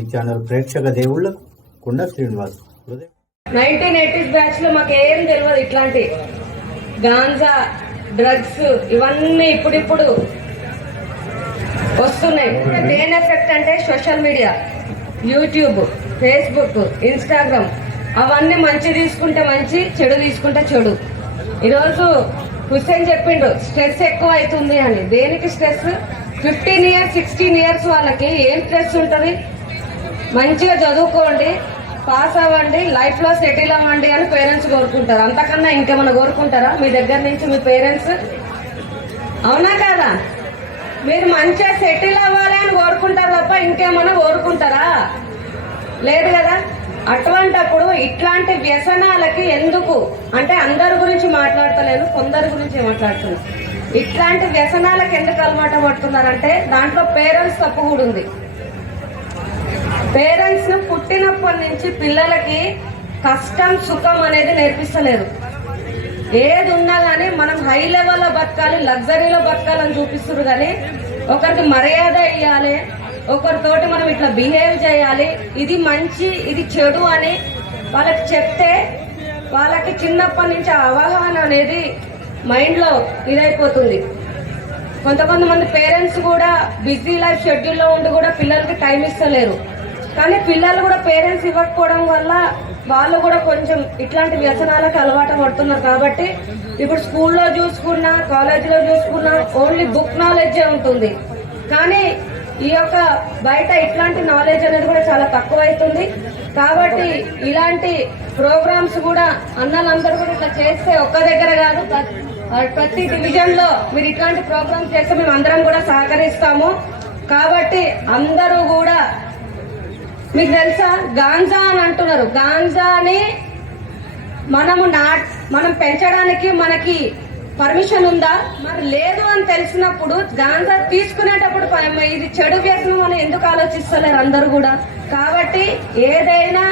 TV channel ప్రేక్షక దేవుళ్లకు కుండ శ్రీనివాస్. 1980s బ్యాచ్ లో మాకు ఏం తెలియదు. ఇట్లాంటి గాంజా, డ్రగ్స్ ఇవన్నీ ఇప్పుడిప్పుడు వస్తున్నాయి. దేని ఎఫెక్ట్ అంటే social media, YouTube, Facebook, Instagram అవన్నీ మంచి తీసుకుంటే మంచి, చెడు తీసుకుంటే చెడు. ఈరోజు హుస్సేన్ చెప్పిండు స్ట్రెస్ ఎక్కువ అవుతుంది అని. దేనికి స్ట్రెస్? 15 years 16 years వాళ్ళకి ఏం స్ట్రెస్ ఉంటుంది? మంచిగా చదువుకోండి, పాస్ అవ్వండి, లైఫ్ లో సెటిల్ అవ్వండి అని పేరెంట్స్ కోరుకుంటారు. అంతకన్నా ఇంకేమైనా కోరుకుంటారా మీ దగ్గర నుంచి మీ పేరెంట్స్? అవునా కాదా? మీరు మంచిగా సెటిల్ అవ్వాలి అని కోరుకుంటారు తప్ప ఇంకేమైనా కోరుకుంటారా? లేదు కదా. అటువంటప్పుడు ఇట్లాంటి వ్యసనాలకి ఎందుకు అంటే, అందరి గురించి మాట్లాడతలేను, కొందరి గురించి మాట్లాడుతున్నాను. ఇట్లాంటి వ్యసనాలకు ఎందుకు అలవాటు పడుతున్నారంటే దాంట్లో పేరెంట్స్ తప్పు కూడా ఉంది. పేరెంట్స్ ను పుట్టినప్పటి నుంచి పిల్లలకి కష్టం సుఖం అనేది నేర్పిస్తలేరు. ఏది ఉన్నా గానీ మనం హై లెవెల్లో బతకాలి, లగ్జరీలో బతకాలని చూపిస్తున్నారు. కానీ ఒకరికి మర్యాద ఇవ్వాలి, ఒకరితోటి మనం ఇట్లా బిహేవ్ చేయాలి, ఇది మంచి ఇది చెడు అని వాళ్ళకి చెప్తే వాళ్ళకి చిన్నప్పటి నుంచి అవగాహన అనేది మైండ్ లో ఇదైపోతుంది. కొంతమంది పేరెంట్స్ కూడా బిజీ లైఫ్ షెడ్యూల్లో ఉండి కూడా పిల్లలకి టైం ఇస్తలేరు. కానీ పిల్లలు కూడా పేరెంట్స్ ఇవ్వకపోవడం వల్ల వాళ్ళు కూడా కొంచెం ఇట్లాంటి వ్యసనాలకు అలవాటు పడుతున్నారు. కాబట్టి ఇప్పుడు స్కూల్లో చూసుకున్నా, కాలేజీలో చూసుకున్నా ఓన్లీ బుక్ నాలెడ్జే ఉంటుంది. కానీ ఈ యొక్క బయట ఇట్లాంటి నాలెడ్జ్ అనేది కూడా చాలా తక్కువ అవుతుంది. కాబట్టి ఇలాంటి ప్రోగ్రామ్స్ కూడా అన్నలందరూ కూడా ఇట్లా చేస్తే ఒక్క దగ్గర కాదు, ప్రతి డివిజన్ లో మీరు ఇట్లాంటి ప్రోగ్రామ్స్ చేస్తే మేము అందరం కూడా సహకరిస్తాము. కాబట్టి అందరూ కూడా, మీకు తెలుసా గాంజా అని అంటున్నారు, గాంజాని మనం పెంచడానికి మనకి పర్మిషన్ ఉందా? మరి లేదు అని తెలిసినప్పుడు గాంజా తీసుకునేటప్పుడు ఇది చెడు వ్యసనం అని ఎందుకు ఆలోచిస్తలేరు అందరూ కూడా? కాబట్టి ఏదైనా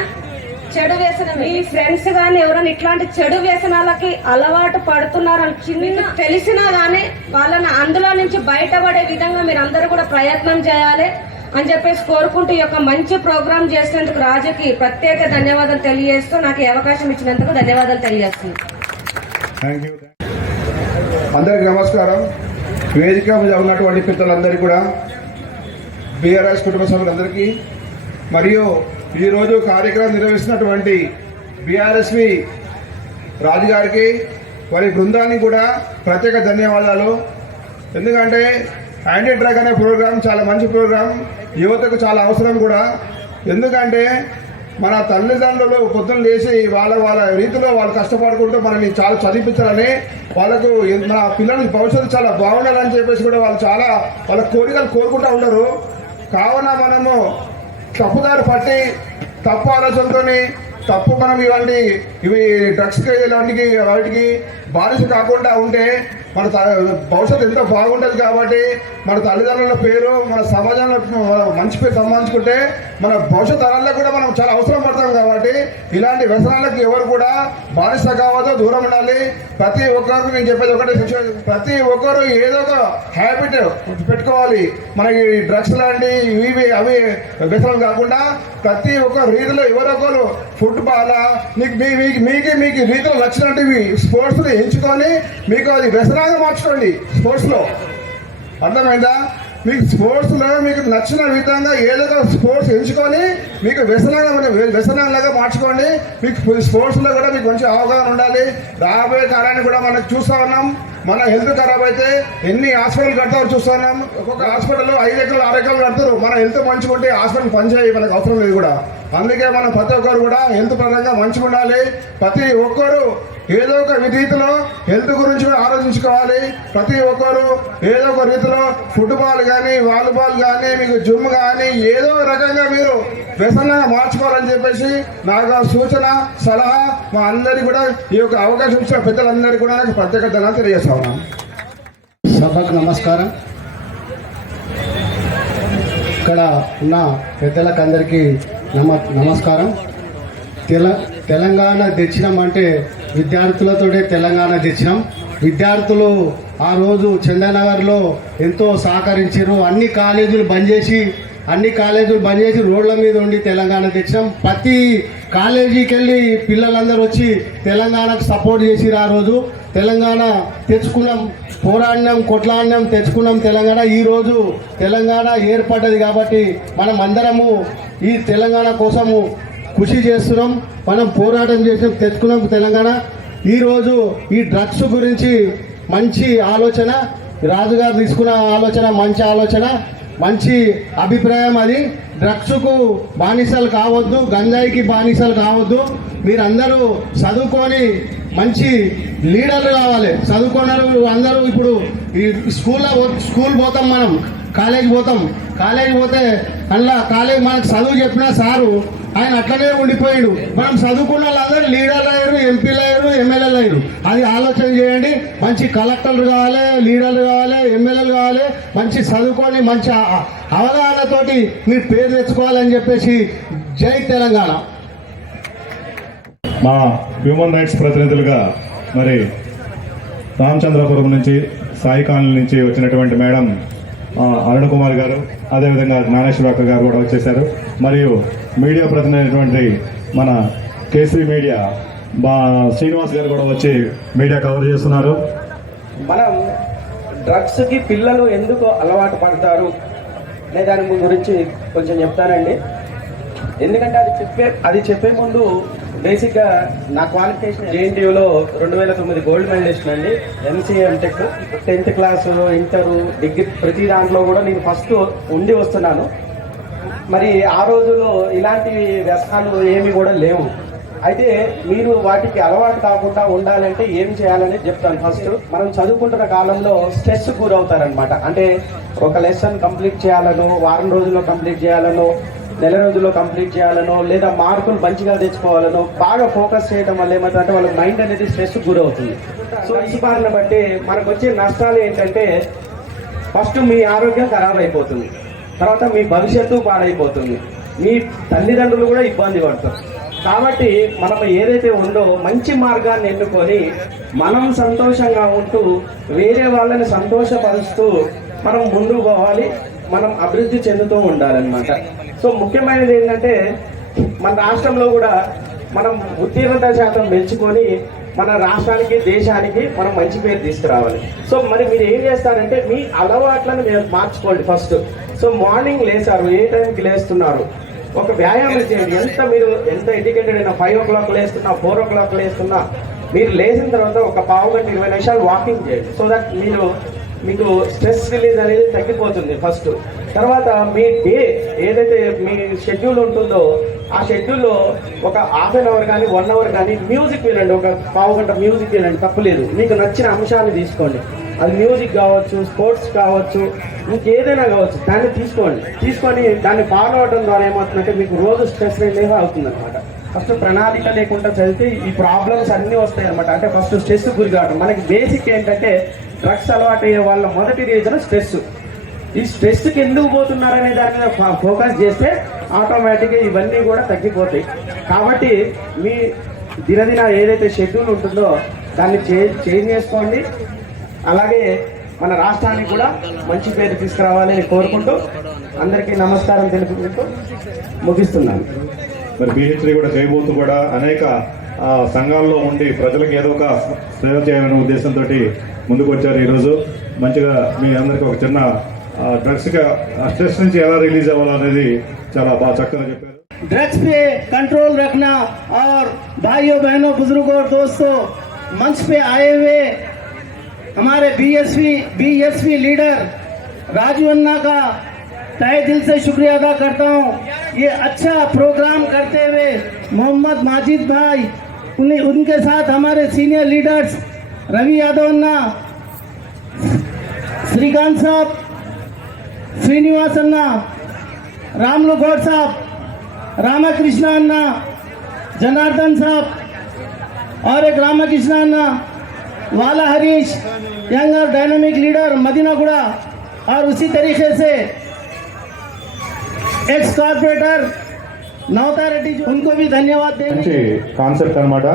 చెడు వ్యసనం, మీ ఫ్రెండ్స్ గానీ ఎవరైనా ఇట్లాంటి చెడు వ్యసనాలకి అలవాటు పడుతున్నారని చిన్న తెలిసినా గానీ వాళ్ళని అందులో నుంచి బయటపడే విధంగా మీరు అందరూ కూడా ప్రయత్నం చేయాలి అని చెప్పేసి కోరుకుంటూ ఈ యొక్క మంచి ప్రోగ్రాం చేసినందుకు రాజుకి ప్రత్యేక ధన్యవాదాలు తెలియజేస్తూ నాకు ఈ అవకాశం ఇచ్చినందుకు ధన్యవాదాలు తెలియజేస్తున్నాను. అందరికి నమస్కారం. వేదిక మీద ఉన్నటువంటి పెద్దలందరికీ కూడా, బీఆర్ఎస్ కుటుంబ సభ్యులందరికీ, మరియు ఈరోజు కార్యక్రమం నిర్వహిస్తున్నటువంటి బీఆర్ఎస్వి రాజుగారికి వారి బృందానికి కూడా ప్రత్యేక ధన్యవాదాలు. ఎందుకంటే యాంటీ డ్రగ్ అనే ప్రోగ్రాం చాలా మంచి ప్రోగ్రాం, యువతకు చాలా అవసరం కూడా. ఎందుకంటే మన తల్లిదండ్రులు పొద్దున్న లేచి వాళ్ళ రీతిలో వాళ్ళు కష్టపడుకుంటూ మనల్ని చాలా చదివించాలని, వాళ్ళకు మన పిల్లల భవిష్యత్తు చాలా బాగుండాలని చెప్పేసి కూడా వాళ్ళు చాలా వాళ్ళ కోరికలు కోరుకుంటూ ఉంటారు. కావున మనము తప్పుదారి పట్టి తప్పు ఆలోచనతోని మనం ఇవి డ్రగ్స్కి ఇలాంటికి వాటికి బానిస కాకుండా ఉంటే మన భవిష్యత్తు ఎంతో బాగుంటుంది. కాబట్టి మన తల్లిదండ్రుల పేరు, మన సమాజంలో మంచి పేరు సంపాదించుకుంటే మన భవిష్యత్ తరాల్లో కూడా మనం చాలా అవసరం పడతాం. కాబట్టి ఇలాంటి వ్యసనాలకు ఎవరు కూడా బానిస కావద్దు, దూరం ఉండాలి. ప్రతి ఒక్కరికి నేను చెప్పేది ఒకటే, ప్రతి ఒక్కరు ఏదో ఒక హ్యాబిట్ పెట్టుకోవాలి. మనకి డ్రగ్స్ లాంటి ఇవి అవి వ్యసనం కాకుండా ప్రతి ఒక్క రీతిలో ఎవరొకరు ఫుట్బాల్ మీకు రీతిలో నచ్చినట్టువి స్పోర్ట్స్ ఎంచుకొని మీకు అది వ్యసనంగా మార్చుకోండి. స్పోర్ట్స్ లో అర్థమైందా? మీకు స్పోర్ట్స్ లో మీకు నచ్చిన విధంగా ఏదో ఒక స్పోర్ట్స్ ఎంచుకొని మీకు వ్యసనంలాగా మార్చుకోండి. మీకు స్పోర్ట్స్ లో కూడా మీకు మంచి అవగాహన ఉండాలి. రాబోయే కాలాన్ని కూడా మనం చూస్తా ఉన్నాం. మన హెల్త్ ఖరాబ్ అయితే ఎన్ని హాస్పిటల్ కడతారో చూస్తున్నాం. ఒక్కొక్క హాస్పిటల్ 5 ఎకరాలు 6 ఎకరాలు కడతారు. మన హెల్త్ మంచిగా ఉంటే హాస్పిటల్ పనిచేయ మనకు అవసరం లేదు కూడా. అందుకే మనం ప్రతి ఒక్కరు కూడా హెల్త్ పరంగా మంచిగా ఉండాలి. ప్రతి ఒక్కరు ఏదో ఒక రీతిలో హెల్త్ గురించి ఆలోచించుకోవాలి. ప్రతి ఒక్కరు ఏదో ఒక రీతిలో ఫుట్బాల్ కానీ, వాలీబాల్ కానీ, మీకు జిమ్ కానీ ఏదో రకంగా మీరు వ్యసనంగా మార్చుకోవాలని చెప్పేసి నాకు సూచన, సలహా. మా అందరికీ కూడా ఈ యొక్క అవకాశం ఇచ్చిన పెద్దలందరికీ కూడా నాకు ప్రత్యేక ధన్యవాదాలు తెలియజేస్తా ఉన్నాను. సభకు నమస్కారం. ఇక్కడ ఉన్న పెద్దలకు అందరికీ నమస్కారం. తెలంగాణ తెచ్చినాం అంటే విద్యార్థులతోనే తెలంగాణ తెచ్చినాం. విద్యార్థులు ఆ రోజు చందానగర్లో ఎంతో సహకరించారు. అన్ని కాలేజీలు బంద్ చేసి రోడ్ల మీద ఉండి తెలంగాణ తెచ్చినాం. ప్రతి కాలేజీకి వెళ్ళి పిల్లలందరూ వచ్చి తెలంగాణకు సపోర్ట్ చేసిరు. ఆ రోజు తెలంగాణ తెచ్చుకున్నాం, పోరాడినాం, కొట్లాడినాం, తెచ్చుకున్నాం తెలంగాణ. ఈరోజు తెలంగాణ ఏర్పడ్డది కాబట్టి మనం అందరము ఈ తెలంగాణ కోసము కృషి చేస్తున్నాం. మనం పోరాటం చేసి తెచ్చుకున్నాం తెలంగాణ. ఈరోజు ఈ డ్రగ్స్ గురించి మంచి ఆలోచన రాజుగారు తీసుకున్న ఆలోచన, మంచి ఆలోచన, మంచి అభిప్రాయం. అది డ్రగ్స్కు బానిసలు కావద్దు, గంజాయికి బానిసలు కావద్దు. మీరందరూ చదువుకొని మంచి లీడర్లు కావాలి. చదువుకున్నారు అందరూ. ఇప్పుడు ఈ స్కూల్ పోతాం, మనం కాలేజ్ పోతే అందులో కాలేజ్ మనకు చదువు చెప్పిన సారు ఆయన అట్లనే ఉండిపోయాడు. మనం చదువుకున్న వాళ్ళందరూ లీడర్లు అయ్యారు, ఎంపీలు అయ్యారు, ఎమ్మెల్యేలు అయ్యారు. అది ఆలోచన చేయండి. మంచి కలెక్టర్లు కావాలి, లీడర్లు కావాలి, ఎమ్మెల్యేలు కావాలి. మంచి చదువుకొని మంచి అవగాహనతోటి మీరు పేరు తెచ్చుకోవాలని చెప్పేసి జై తెలంగాణ. మా హ్యూమన్ రైట్స్ ప్రతినిధులుగా మరి రామచంద్రపురం నుంచి, సాయి కాలనీ నుంచి వచ్చినటువంటి మేడం అరుణ్ కుమార్ గారు, అదేవిధంగా జ్ఞానేశ్వర గారు కూడా వచ్చేసారు. మరియు మీడియా ప్రతినిధి అయినటువంటి మన కేసీ మీడియా శ్రీనివాస్ గారు కూడా వచ్చి మీడియా కవర్ చేస్తున్నారు. మనం డ్రగ్స్కి పిల్లలు ఎందుకు అలవాటు పడతారు అనే దాని గురించి కొంచెం చెప్తానండి. ఎందుకంటే అది చెప్పే ముందు బేసిక్గా నా క్వాలిఫికేషన్ జేఎన్టీయూలో 2009 గోల్డ్ మెడలిస్ట్ అండి. MCA, MTech, 10th class, inter, degree ప్రతి దాంట్లో కూడా నేను ఫస్ట్ ఉండి వస్తున్నాను. మరి ఆ రోజుల్లో ఇలాంటి వ్యసనాలు ఏమి కూడా లేవు. అయితే మీరు వాటికి అలవాటు కాకుండా ఉండాలంటే ఏం చేయాలని చెప్తాను. ఫస్ట్ మనం చదువుకుంటున్న కాలంలో స్ట్రెస్ గురవుతారనమాట. అంటే ఒక లెసన్ కంప్లీట్ చేయాలనో, వారం రోజుల్లో కంప్లీట్ చేయాలనో, నెల రోజుల్లో కంప్లీట్ చేయాలనో, లేదా మార్కులు మంచిగా తెచ్చుకోవాలనో బాగా ఫోకస్ చేయడం వల్ల ఏమంటే వాళ్ళ మైండ్ అనేది స్ట్రెస్ గురవుతుంది. సో ఈ బారిన బట్టి మనకు వచ్చే నష్టాలు ఏంటంటే ఫస్ట్ మీ ఆరోగ్యం ఖరాబ్ అయిపోతుంది, తర్వాత మీ భవిష్యత్తు పాడైపోతుంది, మీ తల్లిదండ్రులు కూడా ఇబ్బంది పడతారు. కాబట్టి మనం ఏదైతే ఉందో మంచి మార్గాన్ని ఎన్నుకొని మనం సంతోషంగా ఉంటూ వేరే వాళ్ళని సంతోషపరుస్తూ మనం ముందుకు పోవాలి, మనం అభివృద్ధి చెందుతూ ఉండాలన్నమాట. సో ముఖ్యమైనది ఏంటంటే మన రాష్ట్రంలో కూడా మనం ఉత్తీర్ణత శాతం పెంచుకొని మన రాష్ట్రానికి, దేశానికి మనం మంచి పేరు తీసుకురావాలి. సో మరి మీరు ఏం చేస్తారంటే మీ అలవాట్లను మీరు మార్చుకోండి ఫస్ట్. సో మార్నింగ్ లేసారు, ఏ టైంకి లేస్తున్నారు, ఒక వ్యాయామం చేయండి. ఎంత ఎడ్యుకేటెడ్ అయినా 5 o'clock లేస్తున్నా, 4 o'clock లేస్తున్నా, మీరు లేచిన తర్వాత ఒక 15 గంట 20 నిమిషాలు వాకింగ్ చేయండి. సో దట్ మీకు స్ట్రెస్ రిలీజ్ అనేది తగ్గిపోతుంది ఫస్ట్. తర్వాత మీ డే ఏదైతే మీ షెడ్యూల్ ఉంటుందో ఆ షెడ్యూల్లో ఒక ½ an hour కానీ 1 hour కానీ మ్యూజిక్ వినండి. ఒక 15 గంట మ్యూజిక్ వినండి, తప్పులేదు. మీకు నచ్చిన అంశాన్ని తీసుకోండి. అది మ్యూజిక్ కావచ్చు, స్పోర్ట్స్ కావచ్చు, ఇంకేదైనా కావచ్చు, దాన్ని తీసుకొని దాన్ని ఫాలో అవడం ద్వారా ఏమవుతుందంటే మీకు రోజు స్ట్రెస్ రిలీవ్ అవుతుంది అనమాట. ఫస్ట్ ప్రణాళిక లేకుండా చదివితే ఈ ప్రాబ్లమ్స్ అన్నీ వస్తాయి అనమాట. అంటే ఫస్ట్ స్ట్రెస్ గురి కావడం. మనకి బేసిక్ ఏంటంటే డ్రగ్స్ అలవాటు అయ్యే వాళ్ళ మొదటి రీజన్ స్ట్రెస్. ఈ స్ట్రెస్కి ఎందుకు పోతున్నారనే దాని మీద ఫోకస్ చేస్తే ఆటోమేటిక్గా ఇవన్నీ కూడా తగ్గిపోతాయి. కాబట్టి మీ దినదిన ఏదైతే షెడ్యూల్ ఉంటుందో దాన్ని చేంజ్ చేసుకోండి. అలాగే మన రాష్ట్రానికి కూడా మంచి పేరు తీసుకురావాలని కోరుకుంటూ అందరికీ నమస్కారం తెలుపుకుంటూ ముగిస్తున్నాను. మరి పిహెచ్డీ కూడా చేయబోతూ కూడా అనేక సంఘాల్లో ఉండి ప్రజలకు ఏదో ఒక సేవ చేయాలనే ఉద్దేశంతో ముందుకు వచ్చారు. ఈరోజు మంచిగా మీ అందరికీ ఒక చిన్న స్ట్రెస్ నుంచి ఎలా రిలీజ్ అవ్వాలనేది చాలా బాగా చక్కగా చెప్పారు. ड्रग्स पे कंट्रोल रखना और भाइयों बहनों बुजुर्गों और दोस्तों मंच पे आए हुए हमारे बीएसपी लीडर राजू अन्ना का तहे दिल से शुक्रिया अदा करता हूँ. ये अच्छा प्रोग्राम करते हुए मोहम्मद माजिद भाई, उनके साथ हमारे सीनियर लीडर्स रवि यादव अन्ना, श्रीकांत साहब, श्रीनिवास अन्ना, रामलू गौड़ साहब, रामकृष्ण अन्ना, जनार्दन साहब और एक रामकृष्ण अन्ना, वाला हरीश, यंग और डायनामिक लीडर मदीनागुड़ा, और उसी तरीके से एक्स कॉर्पोरेटर नवता रेड्डी, उनको भी धन्यवाद देंगे. కాన్సెప్ట్ అన్నమాట.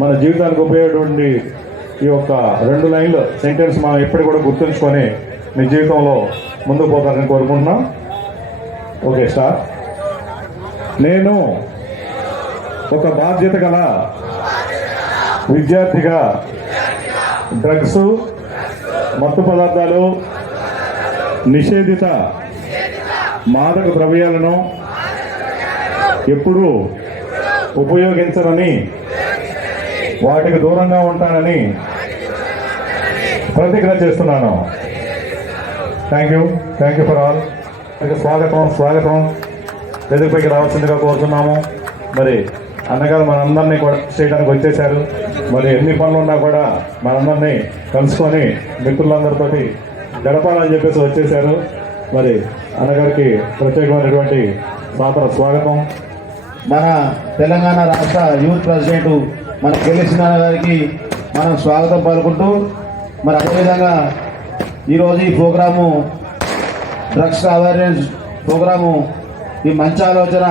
మన జీవితానికి ఉపయోగపడే ఈ యొక్క 2 లైన్లు సెంటెన్స్ మనం ఎప్పుడు కూడా గుర్తుంచుకొని మీ జీవితంలో ముందుకు పోతారని కోరుకుంటున్నాం. Okay, start. నేను ఒక బాధ్యత గల విద్యార్థిగా డ్రగ్స్, మత్తు పదార్థాలు, నిషేధిత మాదక ద్రవ్యాలను ఎప్పుడూ ఉపయోగించనని, వాటికి దూరంగా ఉంటానని ప్రతిజ్ఞ చేస్తున్నాను. Thank you for all. స్వాగతం ఎదురుపైకి రావాల్సిందిగా కోరుతున్నాము. మరి అన్నగారు మనందరినీ కూడా చేయడానికి వచ్చేశారు. మరి ఎన్ని పనులు ఉన్నా కూడా మనందరినీ కలుసుకొని మిత్రులందరితోటి గడపాలని చెప్పేసి వచ్చేశారు. మరి అన్నగారికి ప్రత్యేకమైనటువంటి సాదర స్వాగతం. మన తెలంగాణ రాష్ట్ర యూత్ ప్రెసిడెంట్ మన గెలిచిన గారికి మనం స్వాగతం పలుకుంటూ, మరి అదేవిధంగా ఈరోజు ఈ ప్రోగ్రాము డ్రగ్స్ అవేర్నెస్ ప్రోగ్రాము, ఈ మంచి ఆలోచన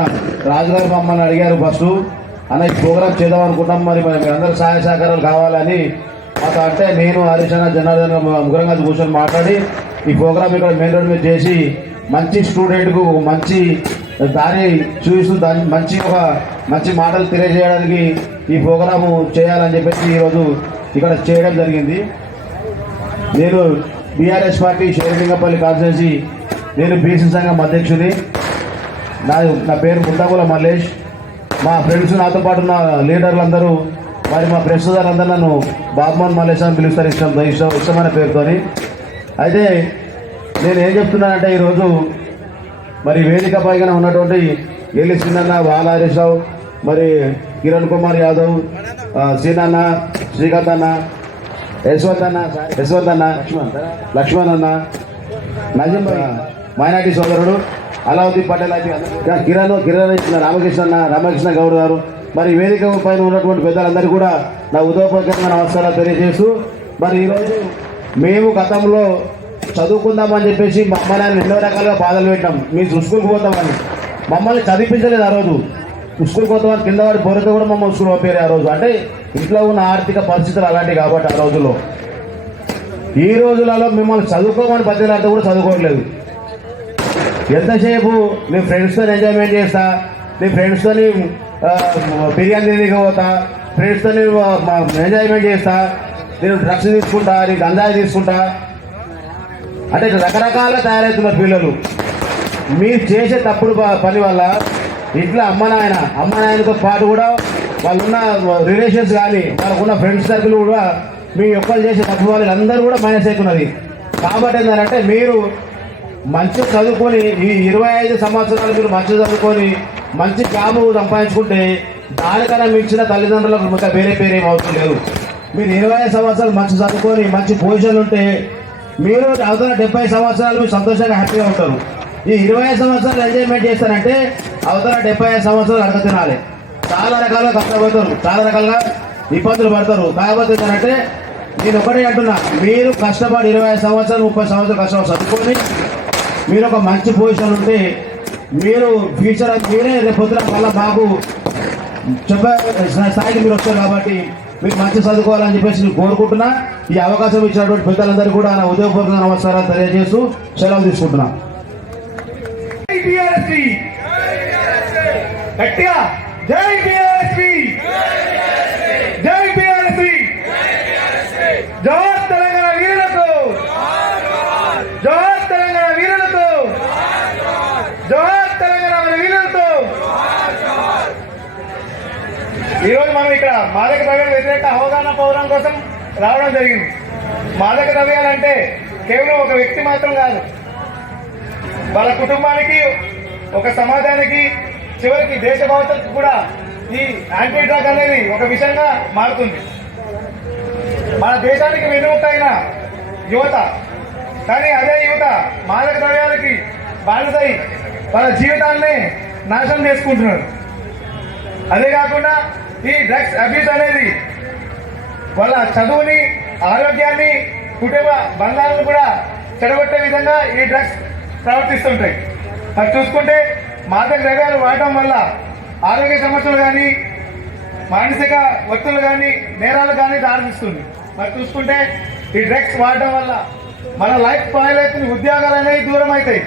రాజుగారు మమ్మల్ని అడిగారు ఫస్ట్ అన్న ఈ ప్రోగ్రామ్ చేద్దాం అనుకుంటాం, మరి మీ అందరూ సహాయ సహకారాలు కావాలని మాతో అంటే నేను హరీష్ అన్న జనార్దన్ ముగ్గురంగా కూర్చొని మాట్లాడి ఈ ప్రోగ్రామ్ ఇక్కడ మెయిన్ రోడ్ మీద చేసి మంచి స్టూడెంట్కు మంచి దారి చూపిస్తూ దాన్ని మంచి మాటలు తెలియజేయడానికి ఈ ప్రోగ్రాము చేయాలని చెప్పేసి ఈరోజు ఇక్కడ చేయడం జరిగింది. నేను బీఆర్ఎస్ పార్టీ షేర్లింగపల్లి కాన్స్టిట్యున్సీ, నేను బీసీ సంఘం అధ్యక్షుని. నా పేరు ముద్దాకుల మల్లేష్. మా ఫ్రెండ్స్, నాతో పాటు ఉన్న లీడర్లందరూ, మరి మా ప్రెసిడెంట్ నన్ను బాబ్మోహన్ మల్లేష్ అని పిలుస్తారు ఇష్టమైన పేరుతోని. అయితే నేను ఏం చెప్తున్నానంటే ఈరోజు మరి వేదిక పైన ఉన్నటువంటి ఎల్లి సింగన్న, వాల హరీష్ రావు, మరి కిరణ్ కుమార్ యాదవ్, సీనన్న, శ్రీకాంత్ అన్న, యశ్వంత్ అన్న, లక్ష్మణ్ అన్న, నజీం మైనార్టీ సోదరుడు అలావుద్దీన్ పటేల్, అయితే కిరణ్ రామకృష్ణ గౌడ్ గారు, మరి వేదిక పైన ఉన్నటువంటి పెద్దలందరూ కూడా నా ఉదయపూర్వకంగా నమస్కారాలు తెలియజేస్తూ, మరి ఈరోజు మేము గతంలో చదువుకుందామని చెప్పేసి మా అమ్మ నాన్న ఎన్నో రకాలుగా బాధలు పెట్టాం. మేము స్కూల్కి పోతామని మమ్మల్ని చదివించలేదు. ఆ రోజు స్కూల్కి పోతామని కింద వాడి బొరతో కూడా మమ్మల్ని స్కూల్ పంపారు. ఆ రోజు అంటే ఇంట్లో ఉన్న ఆర్థిక పరిస్థితులు అలాంటివి కాబట్టి ఆ రోజుల్లో. ఈ రోజులలో మిమ్మల్ని చదువుకోమని బతిలాడితే కూడా చదువుకోవట్లేదు. ఎంతసేపు నేను ఫ్రెండ్స్తో ఎంజాయ్మెంట్ చేస్తా, నేను ఫ్రెండ్స్తో బిర్యానీ తినక పోతా, ఫ్రెండ్స్తో ఎంజాయ్మెంట్ చేస్తా, నేను డ్రగ్స్ తీసుకుంటా, నేను గంజాయి తీసుకుంటా అంటే రకరకాలుగా తయారవుతున్నారు పిల్లలు. మీరు చేసే తప్పుడు పని వల్ల ఇంట్లో అమ్మ నాయనతో పాటు కూడా వాళ్ళున్న రిలేషన్స్ కానీ వాళ్ళకున్న ఫ్రెండ్స్ సర్కిల్ కూడా మీ ఒక్కరు చేసే తప్పు వాళ్ళందరూ కూడా మైనస్ అవుతున్నది. కాబట్టి ఏంటంటే మీరు మంచి చదువుకొని ఈ 25 సంవత్సరాలు మీరు మంచి చదువుకొని మంచి జాబ్ సంపాదించుకుంటే దానికన్నా మించిన తల్లిదండ్రులకు ఇంకా వేరే పేరేం అవసరం లేదు. మీరు 25 సంవత్సరాలు మంచి చదువుకొని మంచి పొజిషన్ ఉంటే మీరు అవతల 70 సంవత్సరాలు మీరు సంతోషంగా హ్యాపీగా ఉంటారు. ఈ 25 సంవత్సరాలు ఎంజాయ్మెంట్ చేస్తారంటే అవతల 75 సంవత్సరాలు అడగ తినాలి. చాలా రకాలుగా కష్టపడతారు, చాలా రకాలుగా ఇబ్బందులు పడతారు. కాకపోతే ఏంటంటే నేను ఒకటే అంటున్నా, మీరు కష్టపడి 25 సంవత్సరాలు 30 సంవత్సరాలు కష్టపడి చదువుకొని మీరు ఒక మంచి పొజిషన్ ఉంటే మీరు ఫ్యూచర్ మీరే రేపు పొద్దున మళ్ళీ మాకు చెప్పే స్థాయికి మీరు వస్తారు. కాబట్టి మీరు మంచి చదువుకోవాలని చెప్పేసి నేను కోరుకుంటున్నా. ఈ అవకాశం ఇచ్చినటువంటి పెద్దలందరికీ కూడా నా ఉదయపూర్వక నమస్కారాలు తెలియజేస్తూ సెలవు తీసుకుంటున్నా. జోహార్ తెలంగాణ వీరులకు, జోహార్ తెలంగాణ వీరులకు, జోహార్ తెలంగాణ వీరులకు. ఈరోజు మనం ఇక్కడ మాదక ద్రవ్యాల వ్యతిరేక అవగాహన ప్రోగ్రాం కోసం రావడం జరిగింది. మాదక ద్రవ్యాలంటే కేవలం ఒక వ్యక్తి మాత్రం కాదు, వాళ్ళ కుటుంబానికి, ఒక సమాజానికి, చివరికి దేశ భవిష్యత్తుకు కూడా ఈ యాంటీ డ్రగ్ అనేది ఒక విషయంగా మారుతుంది. మన దేశానికి వెన్నుముకైన యువత, కానీ అదే యువత మాదక ద్రవ్యాలకి బానిసై వాళ్ళ జీవితాన్ని నాశనం చేసుకుంటున్నారు. అదే కాకుండా ఈ డ్రగ్స్ అబ్యూస్ అనేది వాళ్ళ చదువుని, ఆరోగ్యాన్ని, కుటుంబ బంధాలను కూడా చెడగొట్టే విధంగా ఈ డ్రగ్స్ ప్రవర్తిస్తుంటాయి. అది చూసుకుంటే మాదక ద్రవ్యాలు వాడటం వల్ల ఆరోగ్య సమస్యలు కానీ, మానసిక ఒత్తిళ్లు కానీ, నేరాలు కానీ దారితీస్తుంది. మరి చూసుకుంటే ఈ డ్రగ్స్ వాడడం వల్ల మన లైఫ్ స్పాయిల్ అవుతుంది, ఉద్యోగాలు అనేవి దూరం అవుతాయి,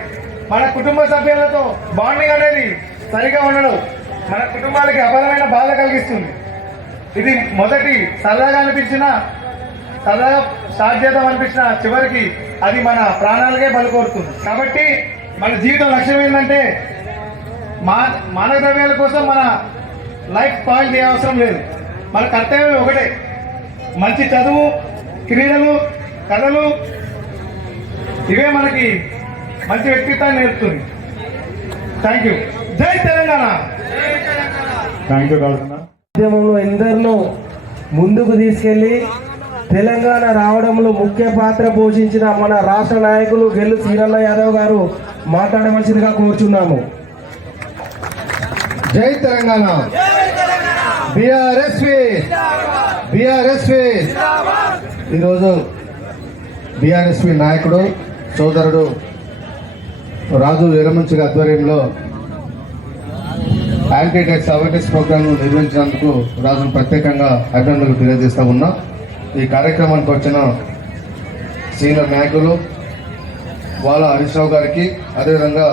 మన కుటుంబ సభ్యులతో బాండింగ్ అనేది సరిగా ఉండడం మన కుటుంబాలకి అపారమైన బాధ కలిగిస్తుంది. ఇది మొదటి సరదాగా అనిపించిన, సరదాగా స్టార్ట్ చేద్దాం అనిపించిన చివరికి అది మన ప్రాణాలకే బలి కోరుతుంది. కాబట్టి మన జీవితం లక్ష్యం ఏంటంటే మానవ ద్రవ్యాల కోసం మన లైఫ్ స్పాయిల్ చేయ అవసరం లేదు. మన కర్తవ్యం ఒకటే, మంచి చదువు, క్రీడలు, కళలు, ఇవే మనకి మంచి వ్యక్తిత్వాన్ని నేర్పుతుంది. Thank you. జై తెలంగాణ. థ్యాంక్ యూ గౌరవ. ఉద్యమంలో ఎందరినో ముందుకు తీసుకెళ్లి తెలంగాణ రావడంలో ముఖ్య పాత్ర పోషించిన మన రాష్ట్ర నాయకులు గెల్లు శ్రీరన్న యాదవ్ గారు మాట్లాడవలసిందిగా కోరుచున్నాము. జై తెలంగాణ. బీఆర్ఎస్వి. ఈరోజు బీఆర్ఎస్వి నాయకుడు సోదరుడు రాజు వీరమంచి ఆధ్వర్యంలో యాంటీ డ్రగ్స్ అవేర్నెస్ ప్రోగ్రామ్ నిర్వహించినందుకు రాజును ప్రత్యేకంగా అభినందనలు తెలియజేస్తా ఉన్నా. ఈ కార్యక్రమానికి వచ్చిన సీనియర్ నాయకులు వాళ్ళ హరీష్ రావు గారికి, అదేవిధంగా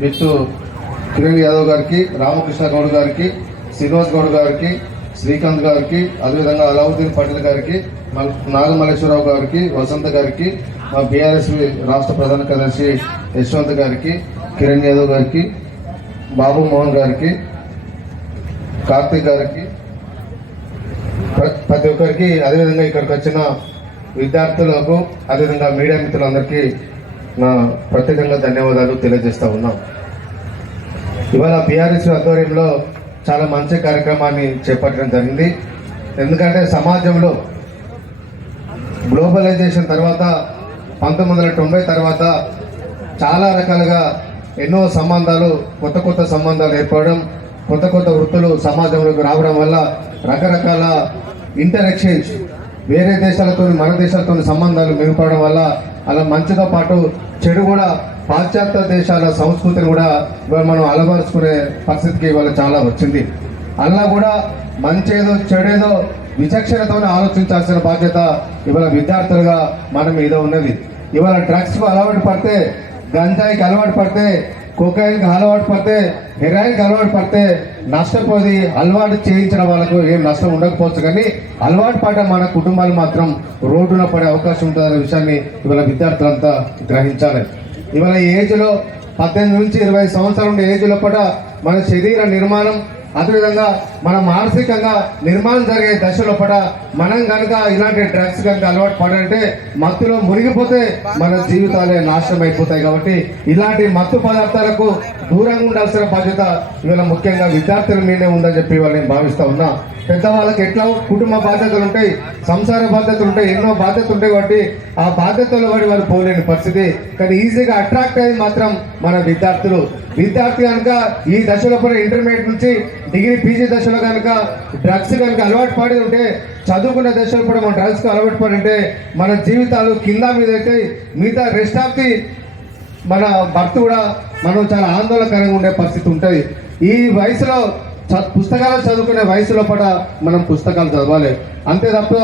బిట్టు కిరణ్ యాదవ్ గారికి, రామకృష్ణ గౌడ్ గారికి, శ్రీనివాస్ గౌడ్ గారికి, శ్రీకాంత్ గారికి, అదేవిధంగా అలావుద్దీన్ పటేల్ గారికి, నాగమల్లేశ్వరరావు గారికి, వసంత గారికి, మా బీఆర్ఎస్ రాష్ట్ర ప్రధాన కార్యదర్శి యశ్వంత్ గారికి, కిరణ్ యాదవ్ గారికి, బాబు మోహన్ గారికి, కార్తీక్ గారికి, ప్రతి ఒక్కరికి, అదేవిధంగా ఇక్కడికి వచ్చిన విద్యార్థులకు, అదేవిధంగా మీడియా మిత్రులందరికీ నా ప్రత్యేకంగా ధన్యవాదాలు తెలియజేస్తా ఉన్నాం. ఇవాళ బీఆర్ఎస్ ఆధ్వర్యంలో చాలా మంచి కార్యక్రమాన్ని చేపట్టడం జరిగింది. ఎందుకంటే సమాజంలో గ్లోబలైజేషన్ తర్వాత 1990 తర్వాత చాలా రకాలుగా ఎన్నో సంబంధాలు, కొత్త సంబంధాలు ఏర్పడడం, కొత్త వృత్తులు సమాజంలోకి రావడం వల్ల రకరకాల ఇంటర్ ఎక్స్చేంజ్, వేరే దేశాలతో మన దేశాలతో సంబంధాలు మెరుగుపడడం వల్ల అలా మంచితో పాటు చెడు కూడా, పాశ్చాత్య దేశాల సంస్కృతిని కూడా ఇవాళ మనం అలవరుచుకునే పరిస్థితికి ఇవాళ చాలా వచ్చింది. అలా కూడా మంచేదో చెడేదో విచక్షణతో ఆలోచించాల్సిన బాధ్యత ఇవాళ విద్యార్థులుగా మన మీద ఉన్నది. ఇవాళ డ్రగ్స్కు అలవాటు పడితే, గంజాయికి అలవాటు పడితే, కోకాయిన్కి అలవాటు పడితే, హెరాయిన్కి అలవాటు పడితే నష్టపోయి అలవాటు చేయించిన వాళ్ళకు ఏం నష్టం ఉండకపోవచ్చు, కానీ అలవాటు పడ్డ మన కుటుంబాలు మాత్రం రోడ్డున పడే అవకాశం ఉంటుందనే విషయాన్ని ఇవాళ విద్యార్థులంతా గ్రహించాలి. ఇవాళ ఈ ఏజ్లో 18 నుంచి 20 సంవత్సరాల ఉండే ఏజ్లో కూడా మన శరీర నిర్మాణం, అదేవిధంగా మన మానసికంగా నిర్మాణం జరిగే దశలో కూడా మనం కనుక ఇలాంటి డ్రగ్స్ కనుక అలవాటు పడాలంటే మత్తులో మునిగిపోతే మన జీవితాలే నాశనం అయిపోతాయి. కాబట్టి ఇలాంటి మత్తు పదార్థాలకు దూరంగా ఉండాల్సిన బాధ్యత ఇవాళ ముఖ్యంగా విద్యార్థుల మీదే ఉందని చెప్పి ఇవాళ నేను భావిస్తా ఉన్నా. పెద్దవాళ్ళకి ఎట్లా కుటుంబ బాధ్యతలు ఉంటాయి, సంసార బాధ్యతలు ఉంటాయి, ఎన్నో బాధ్యతలు ఉంటాయి. కాబట్టి ఆ బాధ్యతలు పడి వాళ్ళు పోలేని పరిస్థితి. కానీ ఈజీగా అట్రాక్ట్ అయ్యేది మాత్రం మన విద్యార్థులు. విద్యార్థి కనుక ఈ దశలో కూడా ఇంటర్మీడియట్ నుంచి డిగ్రీ పీజీ దశలో కనుక డ్రగ్స్ కనుక అలవాటు పడి ఉంటే, చదువుకునే దశలో కూడా మన డ్రగ్స్కి అలవాటు పడి ఉంటే మన జీవితాలు కింద మీద అయితే మిగతా రెస్ట్ ఆఫ్ ది మన భర్త కూడా మనం చాలా ఆందోళనకరంగా ఉండే పరిస్థితి ఉంటుంది. ఈ వయసులో పుస్తకాలు చదువుకునే వయసులో కూడా మనం పుస్తకాలు చదవాలి. అంతే తప్ప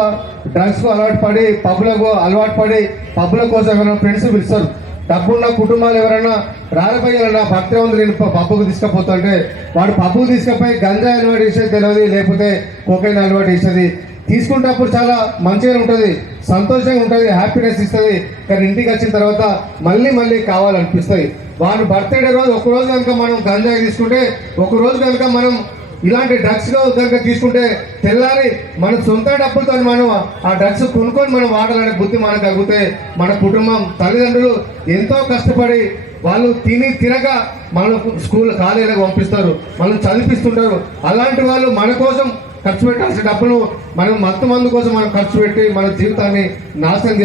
డ్రగ్స్కు అలవాటు పడి పబ్బులకు అలవాటు పడి పబ్బుల కోసం ఎవరైనా ఫ్రెండ్స్ పిలుస్తారు. డబ్బున్న కుటుంబాలు ఎవరైనా రాలిపోయాలన్నా భర్త ఉంది నేను పబ్బుకు తీసుకుపోతుంటే వాడు పబ్బుకు తీసుకుపోయి గంజాయి అలవాటు ఇచ్చేది తెలియదు, లేకపోతే కోకైన్ అలవాటు ఇస్తుంది. తీసుకున్నప్పుడు చాలా మంచిగా ఉంటుంది, సంతోషంగా ఉంటుంది, హ్యాపీనెస్ ఇస్తుంది. కానీ ఇంటికి వచ్చిన తర్వాత మళ్ళీ కావాలనిపిస్తుంది. వాడు బర్త్డే రోజు ఒకరోజు కనుక మనం గంజాయి తీసుకుంటే, ఒకరోజు కనుక మనం ఇలాంటి డ్రగ్స్ కనుక తీసుకుంటే తెల్లారి మన సొంత డబ్బులతో మనం ఆ డ్రగ్స్ కొనుక్కొని మనం వాడాలనే బుద్ధి మనకు కలిగితే మన కుటుంబం, తల్లిదండ్రులు ఎంతో కష్టపడి వాళ్ళు తినక మనకు స్కూల్ కాలేజీలకు పంపిస్తారు, మనం చదివిస్తుంటారు. అలాంటి వాళ్ళు మన కోసం ఖర్చు పెట్టాల్సిన డబ్బులు మనం మత్తు మందు కోసం మనం ఖర్చు పెట్టి మన జీవితాన్ని నాశనం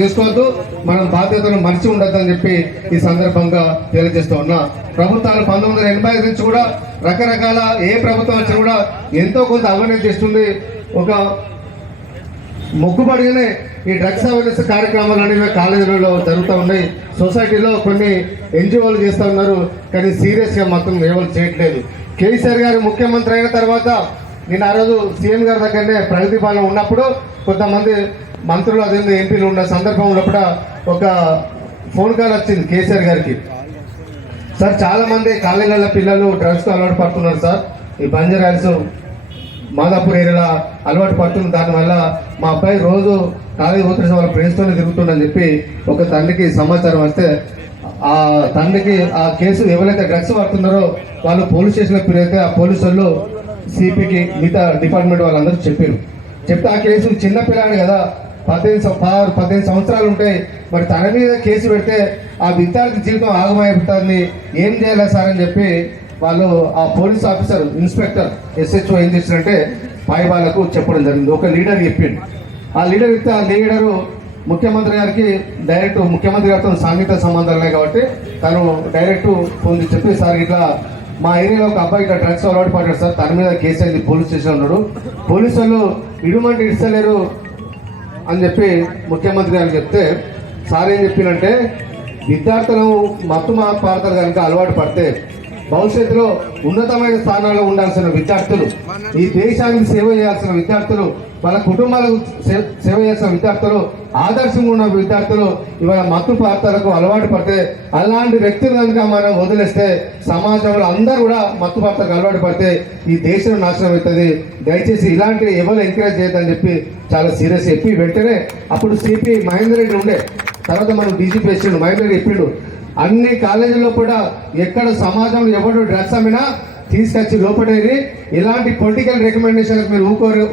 చేసుకోవద్దు. మనం బాధ్యతను మరిచి ఉండొద్దని చెప్పి ఈ సందర్భంగా తెలియజేస్తూ ఉన్నా. ప్రభుత్వాలు 1985 నుంచి కూడా రకరకాల ఏ ప్రభుత్వం వచ్చినా కూడా ఎంతో కొంత అవేర్నెస్ చేస్తుంది. ఒక మొక్కుబడిగానే ఈ డ్రగ్స్ అవేర్నెస్ కార్యక్రమాలు అనేవి కాలేజీలలో జరుగుతూ ఉన్నాయి. సొసైటీలో కొన్ని ఎన్జిఓలు చేస్తూ ఉన్నారు, కానీ సీరియస్గా మాత్రం ఎవరు చేయట్లేదు. కేసీఆర్ గారు ముఖ్యమంత్రి అయిన తర్వాత నేను ఆ రోజు సీఎం గారి దగ్గరనే ప్రగతి భవన్లో ఉన్నప్పుడు కొంతమంది మంత్రులు అదే ఎంపీలు ఉన్న సందర్భం ఉన్నప్పుడు ఒక ఫోన్ కాల్ వచ్చింది కేసీఆర్ గారికి. సార్ చాలా మంది కాలేజీల పిల్లలు డ్రగ్స్తో అలవాటు పడుతున్నారు సార్, ఈ బంజారాల్స్ మాదాపూర్ ఏరియాలో అలవాటు పడుతుంది, దానివల్ల మా అబ్బాయి రోజు కాలేజీ పోతున్న వాళ్ళ ఫ్రెండ్స్తోనే తిరుగుతుందని చెప్పి ఒక తండ్రికి సమాచారం వస్తే ఆ తండ్రికి ఆ కేసు ఎవరైతే డ్రగ్స్ పడుతున్నారో వాళ్ళు పోలీస్ స్టేషన్లో పిలిస్తే ఆ పోలీసు వాళ్ళు సిపికి మిగతా డిపార్ట్మెంట్ వాళ్ళందరూ చెప్పారు. చెప్తే ఆ కేసు చిన్న పిల్లాడు కదా, 15 సంవత్సరాలు ఉంటాయి, మరి తన మీద కేసు పెడితే ఆ విద్యార్థి జీవితం ఆగమైపోతుంది, ఏం చేయాలి సార్ అని చెప్పి వాళ్ళు ఆ పోలీస్ ఆఫీసర్ ఇన్స్పెక్టర్ SHO ఏం చేసినంటే పై వాళ్ళకు చెప్పడం జరిగింది. ఒక లీడర్ చెప్పిండు. ఆ లీడర్ ఇస్తే ఆ లీడరు ముఖ్యమంత్రి గారికి డైరెక్ట్ ముఖ్యమంత్రి గారితో సాంఘిక సంబంధాలున్నాయి కాబట్టి తను డైరెక్ట్ ఫోన్ చెప్పి సార్ ఇట్లా మా ఏరియాలో ఒక అబ్బాయి ఇట్లా డ్రగ్స్ అలవాటు పడ్డాడు సార్, తన మీద కేసు అయింది, పోలీస్ స్టేషన్ ఉన్నాడు, పోలీసు వాళ్ళు ఇడుమంటే ఇస్తలేరు అని చెప్పి ముఖ్యమంత్రి గారికి చెప్తే సార్ ఏం చెప్పినంటే విద్యార్థులు మత్తు పదార్థాలు కనుక అలవాటు పడితే భవిష్యత్తులో ఉన్నతమైన స్థానాల్లో ఉండాల్సిన విద్యార్థులు, ఈ దేశానికి సేవ చేయాల్సిన విద్యార్థులు, వాళ్ళ కుటుంబాలకు సేవ చేయాల్సిన విద్యార్థులు, ఆదర్శంగా ఉన్న విద్యార్థులు ఇవాళ మత్తు పదార్థాలకు అలవాటు పడితే అలాంటి వ్యక్తులు కనుక మనం వదిలేస్తే సమాజంలో అందరూ కూడా మత్తు పదార్థాలకు అలవాటు పడితే ఈ దేశం నాశనం అవుతుంది. దయచేసి ఇలాంటి ఎవరు ఎంకరేజ్ చేయొద్దని చెప్పి చాలా సీరియస్ చెప్పి వెంటనే అప్పుడు సిపి మహేందర్ రెడ్డి ఉండే, తర్వాత మనం డీజీపీ వేసిండు, మహేందర్ రెడ్డి చెప్పిండు అన్ని కాలేజీల్లో కూడా ఎక్కడ సమాజంలో ఎవరు డ్రగ్స్ అమ్మినా తీసుకొచ్చి లోపడేది, ఇలాంటి పొలిటికల్ రికమెండేషన్లకు మీరు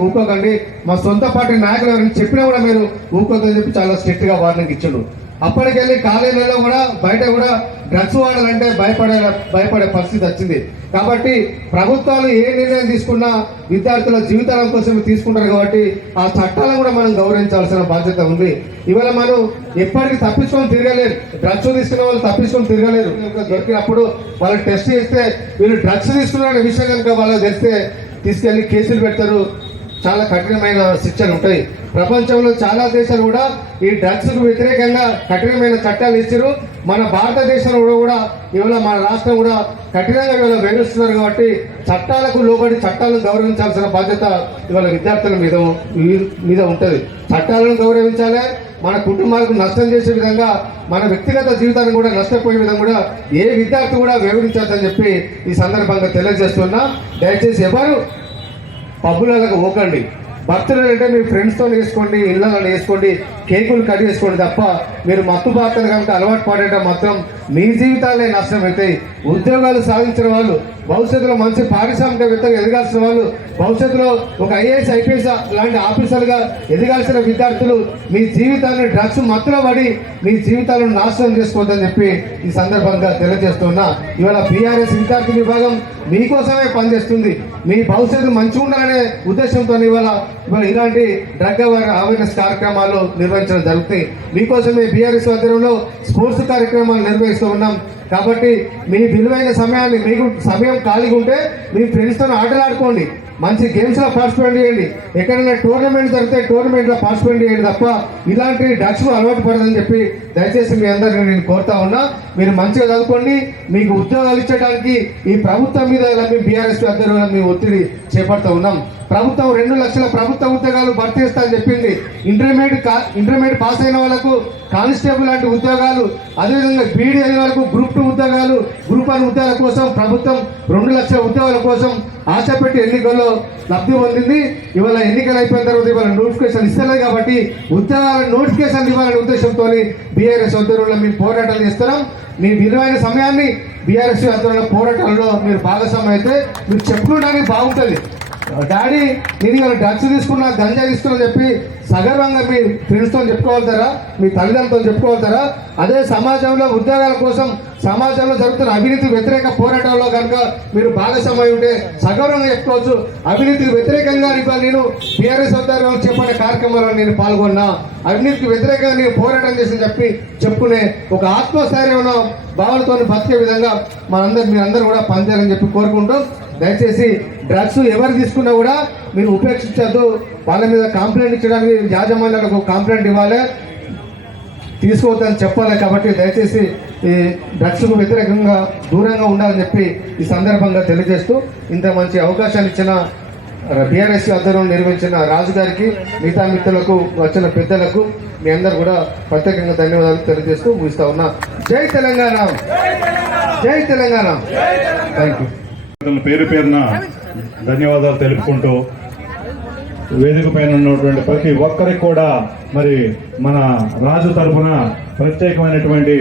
ఊకోకండి, మా సొంత పార్టీ నాయకులు ఎవరైనా చెప్పినా కూడా మీరు ఊకోకని చెప్పి చాలా స్ట్రిక్ట్ గా వార్నింగ్ ఇచ్చిండు. అప్పటికెళ్ళి కాలేజీలలో కూడా బయట కూడా డ్రగ్స్ వాడాలంటే భయపడే పరిస్థితి వచ్చింది. కాబట్టి ప్రభుత్వాలు ఏ నిర్ణయం తీసుకున్నా విద్యార్థుల జీవితాల కోసం తీసుకుంటారు కాబట్టి ఆ చట్టాలను కూడా మనం గౌరవించాల్సిన బాధ్యత ఉంది. ఇవాళ మనం ఎప్పటికీ తప్పించుకొని తిరగలేరు, డ్రగ్స్ తీసుకున్న వాళ్ళు తప్పించుకొని తిరగలేరు. దొరికినప్పుడు వాళ్ళు టెస్ట్ చేస్తే వీళ్ళు డ్రగ్స్ తీసుకున్న విషయం కనుక వాళ్ళకి తెలిస్తే తీసుకెళ్లి కేసులు పెడతారు, చాలా కఠినమైన శిక్షలు ఉంటాయి. ప్రపంచంలో చాలా దేశాలు కూడా ఈ డ్రగ్స్ కు వ్యతిరేకంగా కఠినమైన చట్టాలు ఇచ్చారు. మన భారతదేశంలో కూడా ఇవాళ మన రాష్ట్రం కూడా కఠినంగా ఇవాళ వ్యవహరిస్తున్నారు. కాబట్టి చట్టాలకు లోబడి చట్టాలను గౌరవించాల్సిన బాధ్యత ఇవాళ విద్యార్థుల మీద ఉంటుంది. చట్టాలను గౌరవించాలి, మన కుటుంబాలకు నష్టం చేసే విధంగా మన వ్యక్తిగత జీవితాన్ని కూడా నష్టపోయే విధంగా కూడా ఏ విద్యార్థి కూడా వ్యవహరించద్దని చెప్పి ఈ సందర్భంగా తెలియజేస్తున్నా. దయచేసి ఎవరు పబ్బులకు పోకండి, బర్త్డే అంటే మీ ఫ్రెండ్స్తో వేసుకోండి, ఇళ్ళలో వేసుకోండి, కేకులు కట్ చేసుకోండి తప్ప మీరు మత్తు పాత్రలు కనుక అలవాటు పడేయడం మాత్రం మీ జీవితాలే నాశనం అవుతాయి. ఉద్యోగాలు సాధించిన వాళ్ళు, భవిష్యత్తులో మంచి పారిశ్రామికవేత్తగా ఎదగాల్సిన వాళ్ళు, భవిష్యత్తులో ఒక IAS IPS లాంటి ఆఫీసర్గా ఎదగాల్సిన విద్యార్థులు మీ జీవితాన్ని డ్రగ్స్ మత్తులో పడి మీ జీవితాలను నాశనం చేసుకోవద్దని చెప్పి ఈ సందర్భంగా తెలియజేస్తున్నా. ఇవాళ BRS విద్యార్థి విభాగం మీకోసమే పనిచేస్తుంది, మీ భవిష్యత్తు మంచిగా ఉండాలనే ఉద్దేశంతో ఇవాళ ఇలాంటి డ్రగ్ అవేర్నెస్ కార్యక్రమాలు నిర్వహించడం జరుగుతాయి. మీకోసమే BRS ఆధ్వర్యంలో స్పోర్ట్స్ కార్యక్రమాలు నిర్వహిస్తూ ఉన్నాం. కాబట్టి మీ విలువైన సమయాన్ని, మీకు సమయం ఖాళీగా ఉంటే మీ ఫ్రెండ్స్తో ఆటలు ఆడుకోండి, మంచి గేమ్స్ లో పార్టిసిపేట్ చేయండి, ఎక్కడైనా టోర్నమెంట్ జరిగితే టోర్నమెంట్ లో పార్టిసిపేట్ చేయండి తప్ప ఇలాంటి డ్రగ్స్ అలవాటు పడదని చెప్పి దయచేసి మీ అందరినీ నేను కోరుతా ఉన్నా. మీరు మంచిగా చదువుకోండి, మీకు ఉద్యోగాలు ఇచ్చడానికి ఈ ప్రభుత్వం మీద మీ BRS ఆధ్వర్యంలో మేము ఒత్తిడి చేపడుతూ ఉన్నాం. ప్రభుత్వం 2 లక్షల ప్రభుత్వ ఉద్యోగాలు భర్తీ చేస్తా అని చెప్పింది. ఇంటర్మీడియట్ పాస్ అయిన వాళ్ళకు కానిస్టేబుల్ లాంటి ఉద్యోగాలు, అదేవిధంగా BD అయిన వాళ్ళకు Group 2 ఉద్యోగాలు, Group 1 ఉద్యోగాల కోసం ప్రభుత్వం 2 లక్షల ఉద్యోగాల కోసం ఆశ పెట్టి ఎన్నికల్లో లబ్ధి పొందింది. ఇవాళ ఎన్నికలు అయిపోయిన తర్వాత ఇవాళ నోటిఫికేషన్ ఇస్తలేదు కాబట్టి ఉద్యోగాల నోటిఫికేషన్ ఇవ్వాలనే ఉద్దేశంతో BRS ఆధ్వర్యంలో మేము పోరాటాలు చేస్తున్నాం. మీ విలువైన సమయాన్ని BRS ఆధ్వర్యంలో పోరాటాల్లో మీరు భాగస్వామ్యం అయితే మీరు చెప్పుకోవడానికి బాగుంటుంది. డాడీ నేను ఇవాళ డ్రగ్స్ తీసుకున్నా, గంజా తీసుకున్నా చెప్పి సగర్వంగా మీ ఫ్రెండ్స్తో చెప్పుకోగలుగుతారా, మీ తల్లిదండ్రులతో చెప్పుకోగలుగుతారా? అదే సమాజంలో ఉద్యోగాల కోసం సమాజంలో జరుగుతున్న అవినీతి వ్యతిరేక పోరాటంలో కనుక మీరు భాగస్వామ్యం ఉంటే సగౌరవంగా చెప్పుకోవచ్చు. అవినీతికి వ్యతిరేకంగా ఇవాళ నేను BRS ఆధ్వర్యంలో చెప్పిన కార్యక్రమాల్లో నేను పాల్గొన్నా, అవినీతికి వ్యతిరేకంగా నేను పోరాటం చేసి చెప్పుకునే ఒక ఆత్మస్థైర్యం భావనతో బతికే విధంగా మీరందరూ కూడా పనిచేయాలని చెప్పి కోరుకుంటూ, దయచేసి డ్రగ్స్ ఎవరు తీసుకున్నా కూడా మీరు ఉపేక్షించద్దు. వాళ్ళ మీద కంప్లైంట్ ఇచ్చడానికి యాజమాన్యాలకు కంప్లైంట్ ఇవ్వాలి, తీసుకోవద్దని చెప్పాలి. కాబట్టి దయచేసి ఈ డ్రగ్స్కు వ్యతిరేకంగా దూరంగా ఉండాలని చెప్పి ఈ సందర్భంగా తెలియజేస్తూ ఇంత మంచి అవకాశాన్ని ఇచ్చిన బీఆర్ఎస్ ఆధ్వర్యంలో నిర్వహించిన రాజు గారికి, మిగతా మిత్రులకు, వచ్చిన పెద్దలకు మీ అందరు కూడా ప్రత్యేకంగా ధన్యవాదాలు తెలియజేస్తూ ముగిస్తా ఉన్నా. జై తెలంగాణ, జై తెలంగాణ. Thank you. పేరు పేరున ధన్యవాదాలు తెలుపుకుంటూ వేదిక పైన ఉన్నటువంటి ప్రతి ఒక్కరికి కూడా మరి మన రాజు తరఫున ప్రత్యేకమైనటువంటి